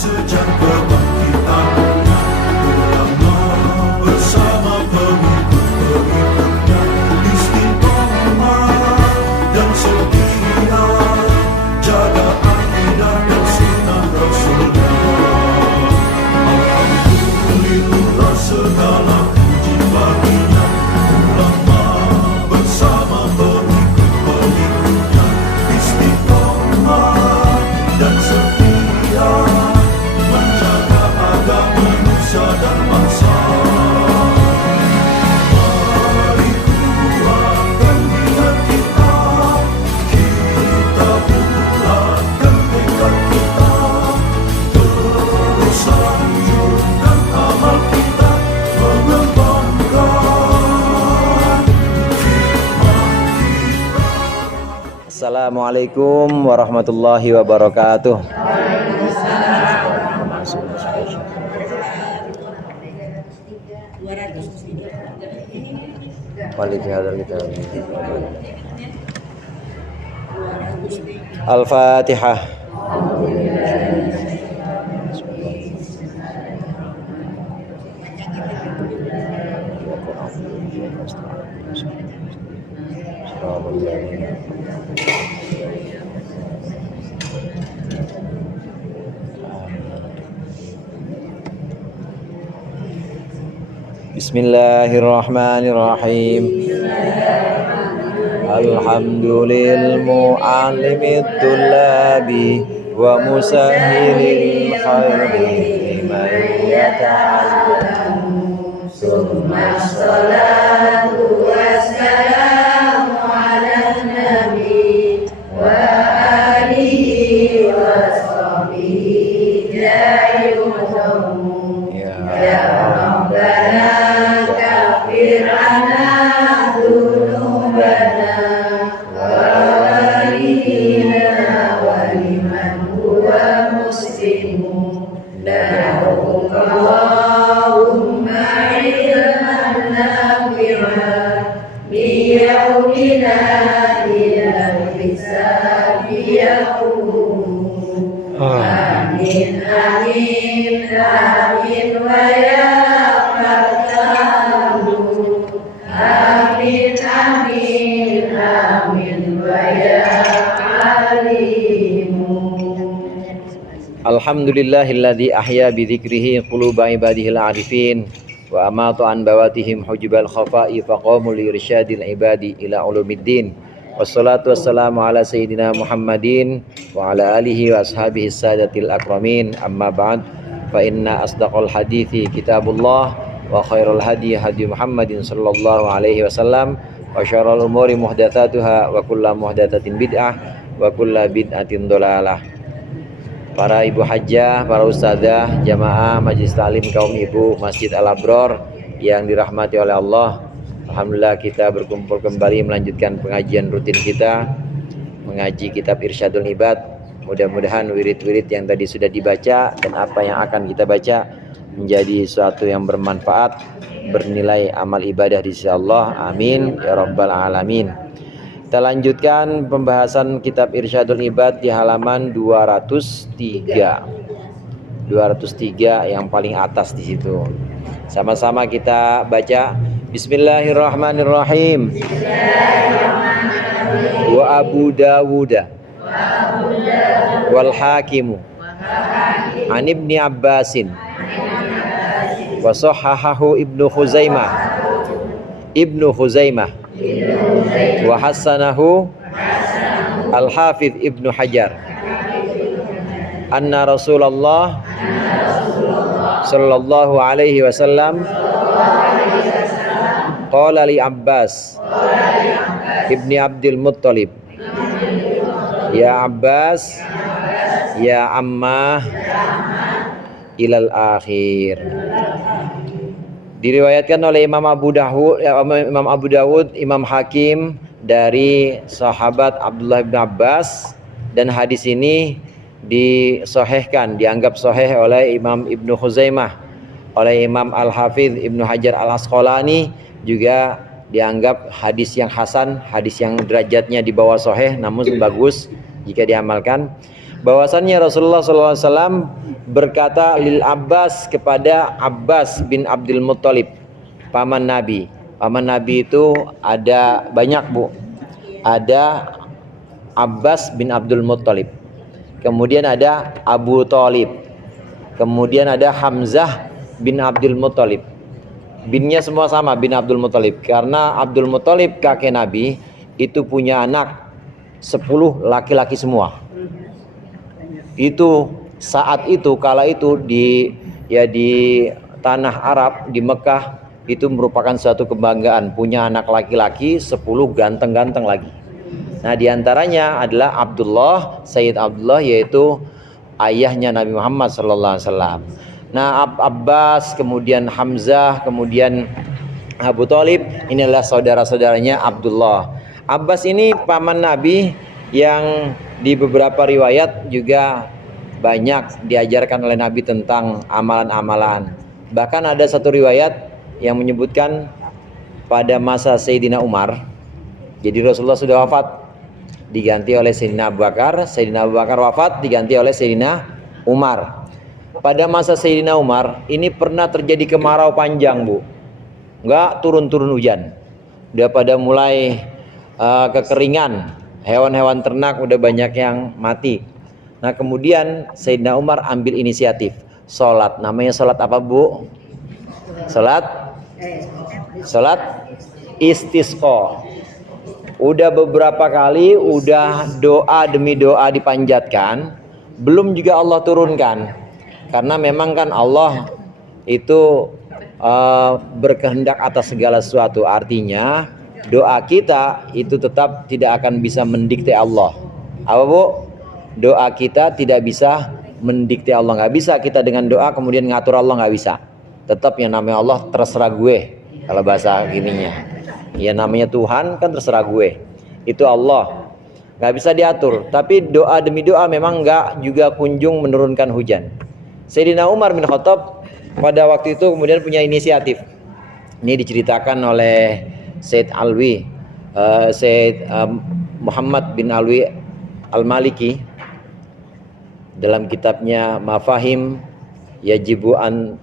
sejak kebangkitannya, ulama bersama pengikut-pengikutnya istiqomah dan setia, jaga akidah dan sunnah Rasulnya. Alhamdulillah segala puji baginya, ulama bersama pengikut-pengikutnya istiqomah dan setia, menjaga agama manusia dan bangsa. Mari kuatkan niat kita, kita bulatkan tekad kita, terus lanjutkan amal kita, mengembangkan hikmah kita. Assalamualaikum warahmatullahi wabarakatuh. Al-Fatihah. Bismillahirrahmanirrahim. Alhamdulil mu'allimit tullabi wa musahhilil khairi liman yata'allam. Summa salatu wassalamu ala nabi wa alihi wa sahbihi la yuhtamu. Ya Rabbana kafir anna dhunubana wa walina wa liman huwa muslimun. Da'uka Allahumma ilman nafi'an biyawmina ila hisabi yaqum. Amin amin amin wa ya Martamu. Amin amin amin wa ya Alimu. Alhamdulillahilladzi ahya bi dzikrihi quluba ibadihil arifin wa amata an bawatihim hujubal khafa'i faqamu li irsyadil ibadi ila ulumiddin. Wassalatu wassalamu ala sayyidina Muhammadin wa ala alihi wa ashabihi sadatil akramin. Amma ba'd, fa inna asdaqal hadithi kitabullah wa khairul hadi hadi Muhammadin sallallahu alaihi wasallam wa syarrul umuri muhdatsatuha wa kullu muhdatsatin bid'ah wa kullu bid'atin dhalalah. Para ibu hajjah, para ustadzah, jamaah majelis taklim kaum ibu Masjid Al-Abror yang dirahmati oleh Allah. Alhamdulillah kita berkumpul kembali melanjutkan pengajian rutin kita, mengaji kitab Irsyadul Ibad. Mudah-mudahan wirid-wirid yang tadi sudah dibaca dan apa yang akan kita baca menjadi sesuatu yang bermanfaat, bernilai amal ibadah di sisi Allah. Amin ya rabbal alamin. Kita lanjutkan pembahasan kitab Irsyadul Ibad di halaman 203 yang paling atas di situ. Sama-sama kita baca. Bismillahirrahmanirrahim. Wa Abu Dawud wal Hakimu an Ibni Abbasin wa sahhahahu Ibnu Khuzaimah wa hassanahu Al-Hafidh Ibnu Hajar anna Rasulullah sallallahu alaihi wasallam qala li Abbas Ibni Abdul Muttalib, ya Abbas ya Ammah ilal akhir. Diriwayatkan oleh Imam Abu Dawud, Imam Hakim dari sahabat Abdullah bin Abbas, dan hadis ini disahihkan, dianggap sahih oleh Imam Ibnu Khuzaimah, oleh Imam Al-Hafidh Ibnu Hajar Al-Asqalani juga dianggap hadis yang hasan, hadis yang derajatnya di bawah sahih namun bagus jika diamalkan. bahwasannya Rasulullah SAW berkata lil Abbas, kepada Abbas bin Abdul Muttalib, paman Nabi. Paman Nabi itu ada banyak, Bu. Ada Abbas bin Abdul Muttalib, kemudian ada Abu Thalib, kemudian ada Hamzah bin Abdul Muttalib. Binnya semua sama, bin Abdul Muttalib, karena Abdul Muttalib kakek Nabi itu punya anak 10 laki-laki semua. Itu saat itu, kala itu di tanah Arab, di Mekah, itu merupakan suatu kebanggaan, punya anak laki-laki 10 ganteng-ganteng lagi. Nah, diantaranya adalah Abdullah, Sayyid Abdullah, yaitu ayahnya Nabi Muhammad SAW. Nah, Abbas, kemudian Hamzah, kemudian Abu Thalib, ini adalah saudara-saudaranya Abdullah. Abbas ini paman Nabi yang di beberapa riwayat juga banyak diajarkan oleh Nabi tentang amalan-amalan. Bahkan ada satu riwayat yang menyebutkan pada masa Sayyidina Umar, jadi Rasulullah sudah wafat, diganti oleh Sayyidina Abu Bakar. Sayyidina Abu Bakar wafat, diganti oleh Sayyidina Umar. Pada masa Sayyidina Umar ini pernah terjadi kemarau panjang, Bu. Enggak turun-turun hujan. Udah pada mulai kekeringan, hewan-hewan ternak udah banyak yang mati. Nah, kemudian Sayyidina Umar ambil inisiatif sholat. Namanya sholat apa, Bu? Sholat istisqa. Udah beberapa kali, udah doa demi doa dipanjatkan, belum juga Allah turunkan. Karena memang kan Allah itu berkehendak atas segala sesuatu. Artinya doa kita itu tetap tidak akan bisa mendikte Allah. Apa, Bu? Doa kita tidak bisa mendikte Allah. Nggak bisa kita dengan doa kemudian ngatur Allah, nggak bisa. Tetap yang namanya Allah terserah gue. Kalau bahasa gininya, ya namanya Tuhan kan terserah gue. Itu Allah, nggak bisa diatur. Tapi doa demi doa memang nggak juga kunjung menurunkan hujan. Sayyidina Umar bin Khattab pada waktu itu kemudian punya inisiatif. Ini diceritakan oleh Sayyid Alwi, Sayyid Muhammad bin Alwi Al-Maliki dalam kitabnya Mafahim Yajibu an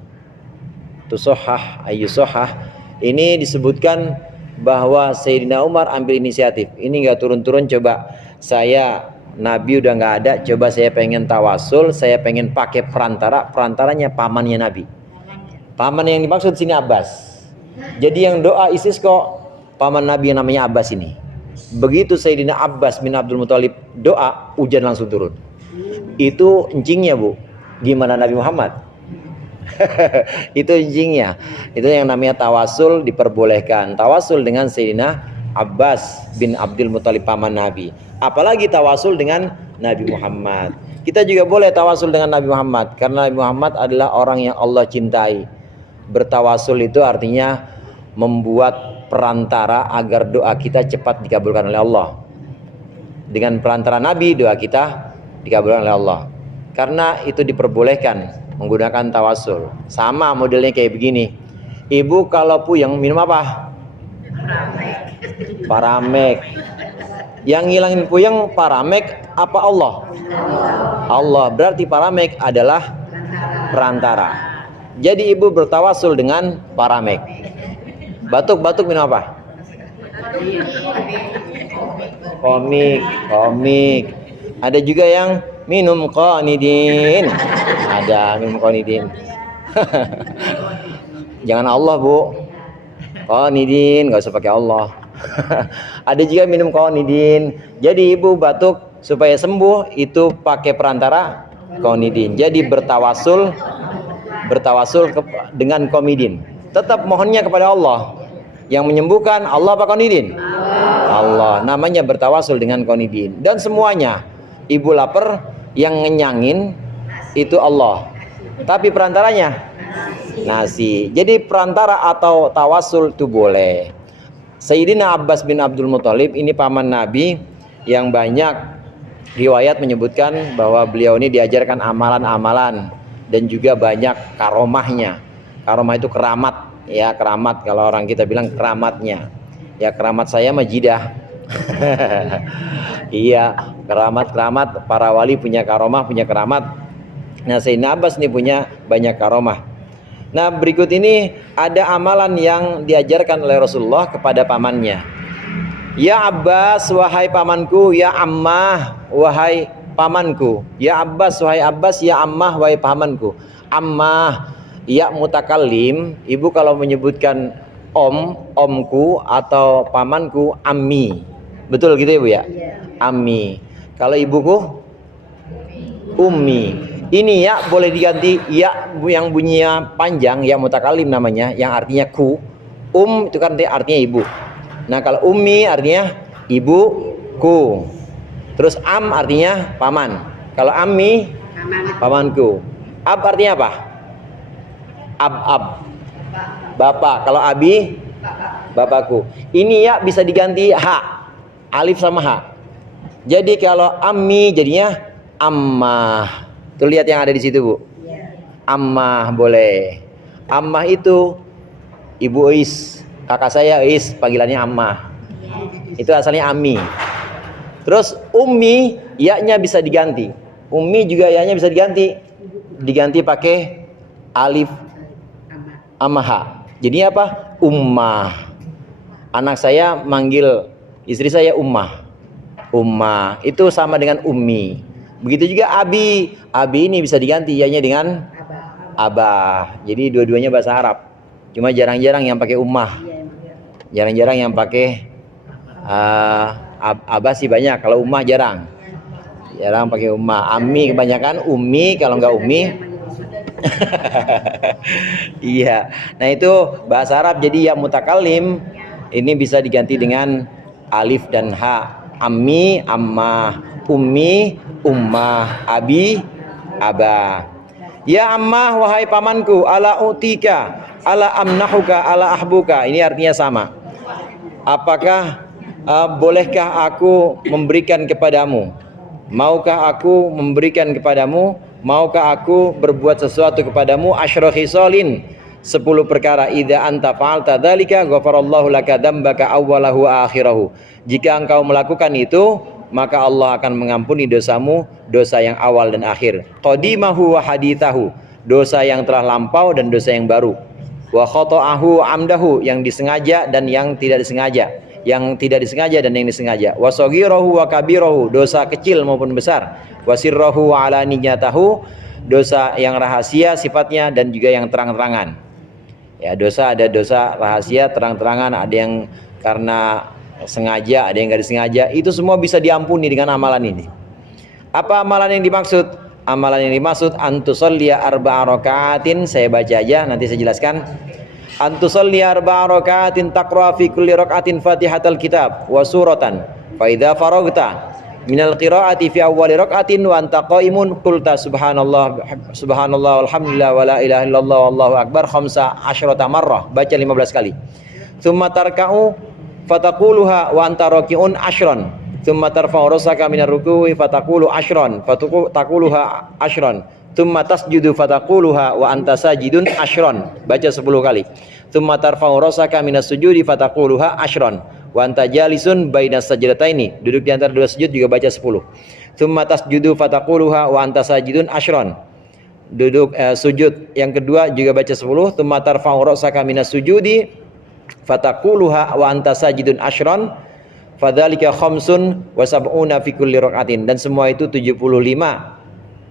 Tusohah Ayyusohah. Ini disebutkan bahwa Sayyidina Umar ambil inisiatif. Ini nggak turun-turun, coba saya Nabi udah nggak ada, coba saya pengen tawasul, saya pengen pakai perantara. Perantaranya pamannya Nabi. Paman yang dimaksud sini Abbas. Jadi yang doa istisqa paman Nabi yang namanya Abbas ini. Begitu Sayyidina Abbas bin Abdul Muttalib doa, hujan langsung turun. Itu encingnya, Bu. Gimana Nabi Muhammad? Itu encingnya. Itu yang namanya tawasul diperbolehkan. Tawasul dengan Sayyidina Abbas bin Abdul Muttalib paman Nabi. Apalagi tawasul dengan Nabi Muhammad. Kita juga boleh tawasul dengan Nabi Muhammad, karena Nabi Muhammad adalah orang yang Allah cintai. Bertawasul itu artinya membuat perantara agar doa kita cepat dikabulkan oleh Allah. Dengan perantara Nabi, doa kita dikabulkan oleh Allah. Karena itu diperbolehkan menggunakan tawasul. Sama modelnya kayak begini. Ibu kalau puyeng minum apa? Paramek. Yang ngilangin puyeng paramek apa Allah? Allah. Berarti paramek adalah perantara. Jadi ibu bertawasul dengan paramek. Batuk-batuk minum apa? Komik. Ada juga yang minum qanidin. Ada minum qanidin. Jangan Allah, Bu. Qanidin, nggak usah pakai Allah. Ada juga minum qanidin. Jadi ibu batuk supaya sembuh itu pakai perantara qanidin. Jadi bertawasul dengan qanidin. Tetap mohonnya kepada Allah. Yang menyembuhkan Allah apa qanidin? Allah. Namanya bertawasul dengan qanidin. Dan semuanya, ibu lapar, yang ngenyangin itu Allah. Tapi perantaranya nasi. Jadi perantara atau tawasul itu boleh. Sayyidina Abbas bin Abdul Muttalib ini paman Nabi yang banyak riwayat menyebutkan bahwa beliau ini diajarkan amalan-amalan dan juga banyak karomahnya. Karomah itu keramat, ya keramat, kalau orang kita bilang keramatnya. Ya keramat saya majidah. Iya, keramat-keramat para wali punya karomah, punya keramat. Nah, Sayyidina Abbas nih punya banyak karomah. Nah, berikut ini ada amalan yang diajarkan oleh Rasulullah kepada pamannya. Ya Abbas, wahai pamanku, ya Ammah, wahai pamanku. Ya Abbas, wahai Abbas, ya Ammah, wahai pamanku. Ammah, ya mutakallim, ibu kalau menyebutkan omku atau pamanku ammi. Betul gitu ya Bu ya? Ammi. Kalau ibuku ummi. Ini ya boleh diganti ya yang bunyinya panjang, ya mutakalim namanya, yang artinya ku. Itu kan artinya ibu. Nah, kalau ummi artinya ibuku. Terus am artinya paman. Kalau ammi pamanku. Ab artinya apa? Ab. Bapak. Kalau abi bapakku. Ini ya bisa diganti ha. Alif sama ha. Jadi kalau ammi jadinya ammah. Tuh lihat yang ada di situ, Bu. Ammah boleh. Ammah itu Ibu Is, kakak saya Is, panggilannya Ammah. Itu asalnya Ammi. Terus ummi, ya-nya bisa diganti. Ummi juga ya-nya bisa diganti. Diganti pakai alif amaha. Jadi apa? Ummah. Anak saya manggil istri saya Ummah. Ummah itu sama dengan ummi. Begitu juga abi. Abi ini bisa diganti ya-nya dengan abah. Jadi dua-duanya bahasa Arab. Cuma jarang-jarang yang pakai ummah. Jarang-jarang yang pakai abah sih banyak. Kalau ummah jarang. Jarang pakai ummah. Ammi kebanyakan, ummi kalau nggak ummi. Iya. Nah itu bahasa Arab, jadi ya mutakallim ini bisa diganti dengan alif dan ha. Ammi, ammah, ummi, ummah, abi, abah. Ya ammah, wahai pamanku, ala utika, ala amnahuka, ala ahbuka. Ini artinya sama. Apakah bolehkah aku memberikan kepadamu? Maukah aku memberikan kepadamu? Maukah aku berbuat sesuatu kepadamu? Asyra khisalin, 10 perkara. Idza anta fa'alta dzalika ghafarallahu laka dzambaka awwalahu wa akhirahu. Jika engkau melakukan itu, maka Allah akan mengampuni dosamu, dosa yang awal dan akhir. Qadimahu wa hadithahu, dosa yang telah lampau dan dosa yang baru. Wa khata'ahu amdahu, yang disengaja dan yang tidak disengaja. Yang tidak disengaja dan yang disengaja. Wa saghirahu wa kabirahu, dosa kecil maupun besar. Wa sirrahu wa alaniyatahu, dosa yang rahasia sifatnya dan juga yang terang-terangan. Ya, dosa ada dosa rahasia terang-terangan, ada yang karena sengaja, ada yang nggak disengaja. Itu semua bisa diampuni dengan amalan ini. Apa amalan yang dimaksud? Amalan yang dimaksud antusolliya arba'a rakaatin. Saya baca aja, nanti saya jelaskan. Antusolliya arba'a rakaatin taqra fi kulli rakaatin fatihatal kitab wa suratan. Fa idza faragta minal qiraati fi awwali rakaatin wa anta qaimun qulta subhanallah subhanallah walhamdulillah wa la ilaha illallah wallahu akbar khamsa asyrata marrah. Baca 15 kali. Tsumma tarka'u fataquluha wa anta raki'un asyran. Tsumma tarfa'u rasaka minar ruku'i fataqulu asyran fataquluha asyran. Tsumma tasjudu fataquluha wa anta sajidun asyran. Baca 10 kali. Tsumma tarfa'u rasaka minas sujudi fataquluha asyran wa anta jalisun bainas sajdataini. Duduk di antara dua sujud juga baca 10. Tsumma tasjudu fataquluha wa anta sajidun asyran. Duduk sujud yang kedua juga baca 10. Tsumma tarfa'u rasaka minas sujudi fataquluha wa anta sajidun asyran fadzalika khamsun wa sab'una fi kulli rakaatin. Dan semua itu 75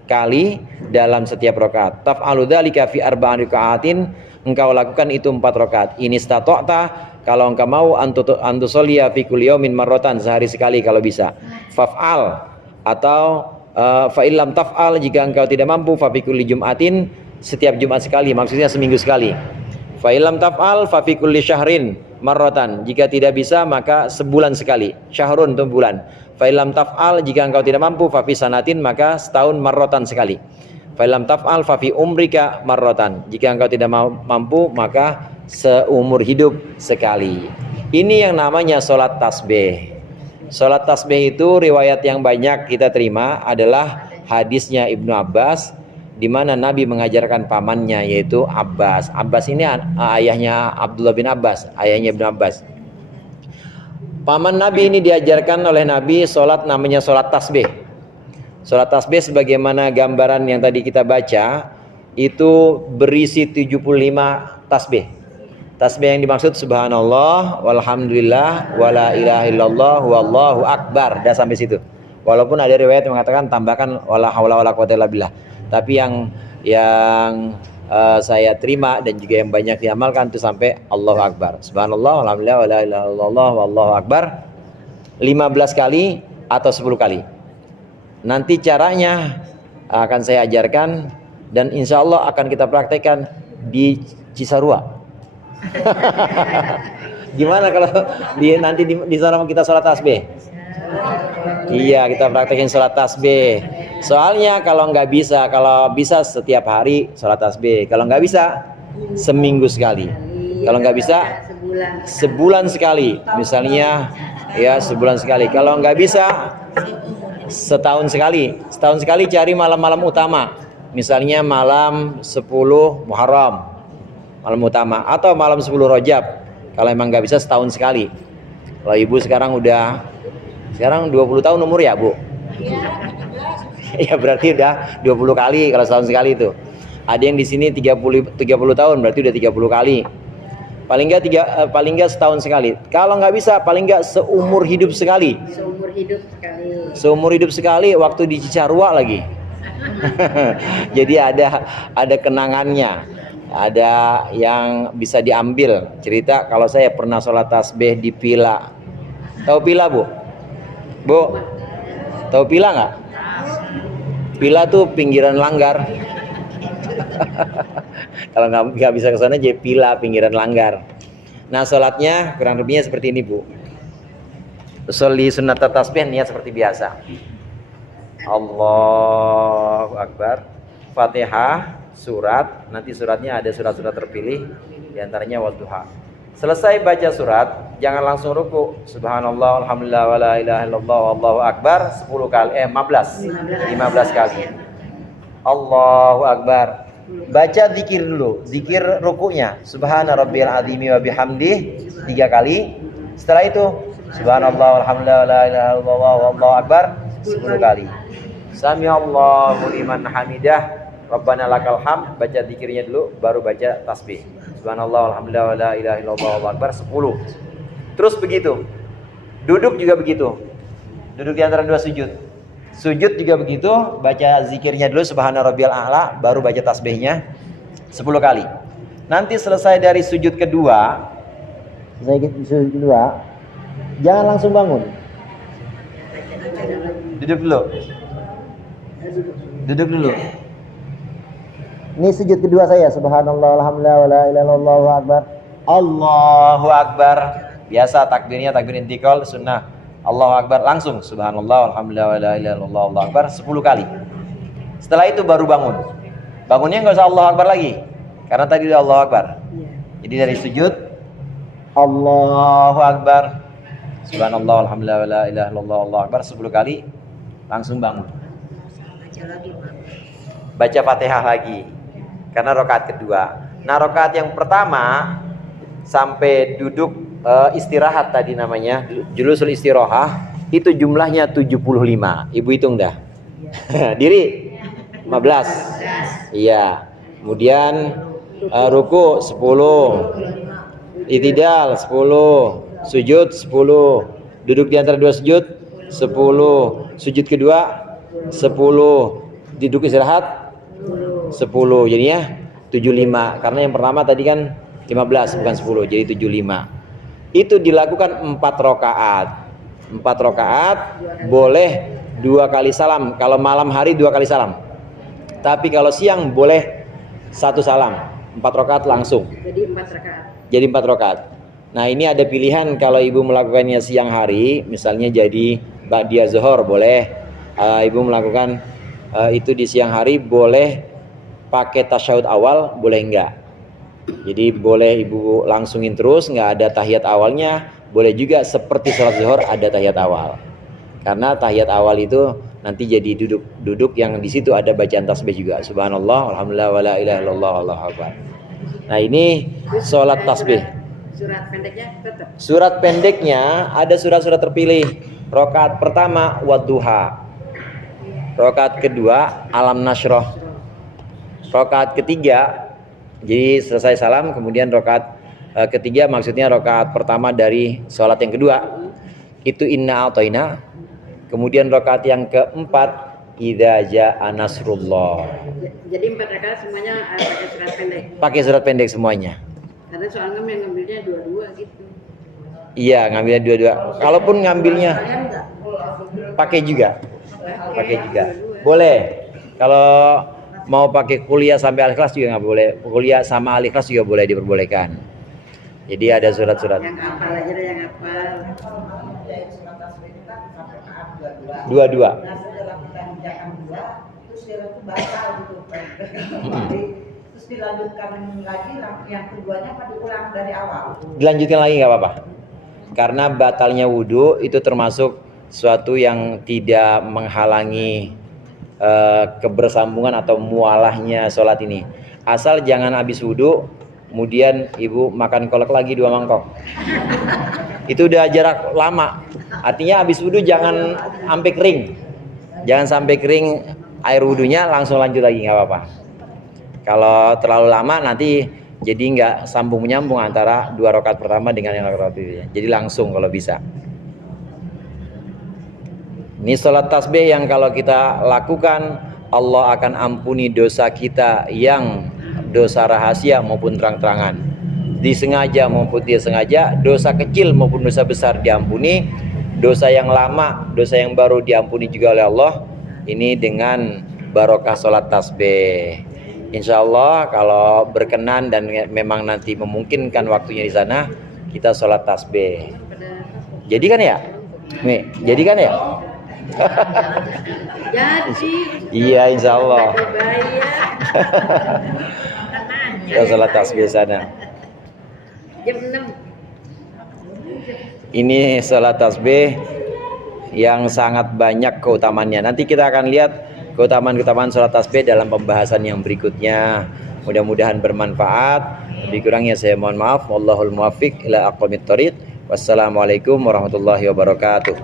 kali dalam setiap rakaat. Taf'alu dzalika fi arba'in rakaatin, engkau lakukan itu 4 rakaat. Ini stata'ta, kalau engkau mau antusolliya fi kulli yaumin marratan, sehari sekali kalau bisa. Faf'al, atau fa illam taf'al, jika engkau tidak mampu, fa fi kulli jum'atin, setiap Jumat sekali, maksudnya seminggu sekali. Fa illam taf'al fa fi kulli syahrin marratan, jika tidak bisa maka sebulan sekali. Syahrun itu bulan. Fa illam taf'al, jika engkau tidak mampu, fa fi sanatin, maka setahun marratan sekali. Fa illam taf'al fa fi umrika marratan, jika engkau tidak mampu maka seumur hidup sekali. Ini yang namanya sholat tasbih. Sholat tasbih itu riwayat yang banyak kita terima adalah hadisnya Ibnu Abbas, di mana Nabi mengajarkan pamannya yaitu Abbas. Abbas ini ayahnya Abdullah bin Abbas, ayahnya Ibnu Abbas. Paman Nabi ini diajarkan oleh Nabi sholat namanya sholat tasbih. Sholat tasbih sebagaimana gambaran yang tadi kita baca itu berisi 75 tasbih. Tasbih yang dimaksud subhanallah, walhamdulillah, wala ilaha illallah, wallahu akbar. Dah sampai situ. Walaupun ada riwayat yang mengatakan tambahkan wala haula wala quwwata illa billah. Tapi yang saya terima dan juga yang banyak diamalkan itu sampai Allahu akbar. Subhanallah, alhamdulillah, wala ilaha illallah, wallahu akbar 15 kali atau 10 kali. Nanti caranya akan saya ajarkan dan insya Allah akan kita praktekkan di Cisarua. Gimana kalau nanti di sana kita sholat tasbih? Iya, kita praktekin sholat tasbih. Soalnya kalau bisa setiap hari sholat tasbih. Kalau nggak bisa seminggu sekali. Kalau nggak bisa sebulan sekali. Misalnya ya sebulan sekali. Kalau nggak bisa setahun sekali. Setahun sekali cari malam-malam utama. Misalnya malam 10 Muharram, malam utama, atau malam 10 Rajab. Kalau emang nggak bisa setahun sekali. Kalau ibu sekarang 20 tahun umur ya bu? Ya berarti udah 20 kali kalau setahun sekali itu. Ada yang di sini 30 tahun berarti udah 30 kali. Paling enggak setahun sekali. Kalau nggak bisa paling enggak seumur hidup sekali. Seumur hidup sekali waktu di Cisarua lagi. Jadi ada kenangannya. Ada yang bisa diambil. Cerita kalau saya pernah sholat tasbih di Pila. Tahu Pila bu? Bu, tahu Pila nggak? Pila tuh pinggiran Langgar. Kalau nggak bisa ke sana jadi Pila pinggiran Langgar. Nah sholatnya kurang lebihnya seperti ini bu. Sholli sunat tasbih niat seperti biasa. Allahu Akbar. Fatihah, surat. Nanti suratnya ada surat-surat terpilih. Diantaranya wadduha. Selesai baca surat, jangan langsung ruku. Subhanallah, alhamdulillah, wala ilaha illallah, wallahu akbar 10 kali, 15 kali. Allahu akbar. Baca zikir dulu, zikir rukunya. Subhana rabbiyal azimi wa bihamdih 3 kali. Setelah itu, subhanallah, alhamdulillah, wala ilaha illallah, wallahu akbar 10 kali. Sami Allahu liman hamidah. Rabbana lakal hamd, baca zikirnya dulu baru baca tasbih. Subhanallah, alhamdulillah, wala ilaha illallah, wallahu akbar 10. Terus begitu. Duduk juga begitu. Duduk di antara dua sujud. Sujud juga begitu, baca zikirnya dulu subhana rabbiyal a'la, baru baca tasbihnya 10 kali. Nanti selesai dari sujud kedua, jangan langsung bangun. Duduk dulu. Duduk dulu. Ini sujud kedua saya. Subhanallah, alhamdulillah, wala ilaha illallah, wallahu akbar. Allahu akbar. Biasa takbirnya takbir intikal sunnah. Allahu akbar langsung. Subhanallah, alhamdulillah, wala ilaha illallah, wallahu akbar 10 kali. Setelah itu baru bangun. Bangunnya enggak usah Allahu akbar lagi. Karena tadi udah Allahu akbar. Jadi dari sujud Allahu akbar. Subhanallah, alhamdulillah, wala ilaha illallah, wallahu akbar 10 kali langsung bangun. Baca Fatihah lagi. Karena rakaat kedua. Nah rakaat yang pertama sampai duduk istirahat tadi namanya julusul istirahah itu jumlahnya 75. Ibu hitung dah. Diri 15. Iya. Kemudian ruku 10. Itidal 10. Sujud 10. Duduk di antara dua sujud 10. Sujud kedua 10. Duduk istirahat 10, jadinya 75. Karena yang pertama tadi kan 15 bukan 10, jadi 75. Itu dilakukan 4 rakaat. 4 rakaat boleh 2 kali salam. Kalau malam hari 2 kali salam. Tapi kalau siang boleh 1 salam. 4 rakaat langsung. Jadi 4 rakaat. Nah ini ada pilihan kalau ibu melakukannya siang hari, misalnya jadi ba'diyah zuhur boleh. Ibu melakukan itu di siang hari boleh pakai tasyahud awal, boleh enggak. Jadi boleh ibu langsungin terus, enggak ada tahiyat awalnya. Boleh juga seperti sholat zuhur ada tahiyat awal. Karena tahiyat awal itu nanti jadi duduk yang di situ ada bacaan tasbih juga. Subhanallah, alhamdulillah, wala ilaha illallah, wallahu akbar. Nah ini sholat tasbih. Surat pendeknya tetap. Surat pendeknya ada surat-surat terpilih. Rakaat pertama wadduha. Rakaat kedua alam nasroh. Rakaat ketiga jadi selesai salam, kemudian rakaat ketiga maksudnya rakaat pertama dari sholat yang kedua itu inna a'toina. Kemudian rakaat yang keempat idza jaa nasrullah. Jadi 4 rakaat semuanya pakai surat pendek. Pakai surat pendek semuanya. Karena soalnya yang ngambilnya dua-dua gitu. Iya, ngambilnya dua-dua. Kalaupun ngambilnya Kalian enggak? pakai juga. Pakai juga. Boleh. Kalau mau pakai kuliah sampai al-ikhlas juga nggak boleh. Kuliah sama al-ikhlas juga boleh, diperbolehkan. Jadi ada surat-surat. Yang hafal aja deh, yang hafal. Dua-dua. Nah, setelah kita mengerjakan dua, terus dia itu batal gitu. Terus dilanjutkan lagi yang keduanya apa diulang dari awal? Dilanjutkan lagi nggak apa-apa. Karena batalnya wudhu itu termasuk suatu yang tidak menghalangi kebersambungan atau mualahnya sholat ini. Asal jangan habis wudhu kemudian ibu makan kolak lagi 2 mangkok. Itu udah jarak lama. Artinya habis wudhu jangan sampai kering. Jangan sampai kering air wudhunya, langsung lanjut lagi nggak apa-apa. Kalau terlalu lama nanti jadi nggak sambung menyambung antara 2 rakaat pertama dengan yang rakaat kedua. Jadi langsung kalau bisa. Ini sholat tasbih yang kalau kita lakukan Allah akan ampuni dosa kita yang dosa rahasia maupun terang-terangan, disengaja maupun tidak sengaja, dosa kecil maupun dosa besar diampuni, dosa yang lama, dosa yang baru diampuni juga oleh Allah. Ini dengan barokah sholat tasbih. Insya Allah kalau berkenan dan memang nanti memungkinkan waktunya di sana, kita sholat tasbih. Jadi kan ya? Nih, jadi kan ya? Jadi. Iya, insya Allah. Kita sholat tasbih sana. Jam 6. Ini sholat tasbih yang sangat banyak keutamaannya. Nanti kita akan lihat keutamaan-keutamaan sholat tasbih dalam pembahasan yang berikutnya. Mudah-mudahan bermanfaat. Lebih kurangnya saya mohon maaf. Wallahul muwaffiq ila aqwamit thoriq. Wassalamualaikum warahmatullahi wabarakatuh.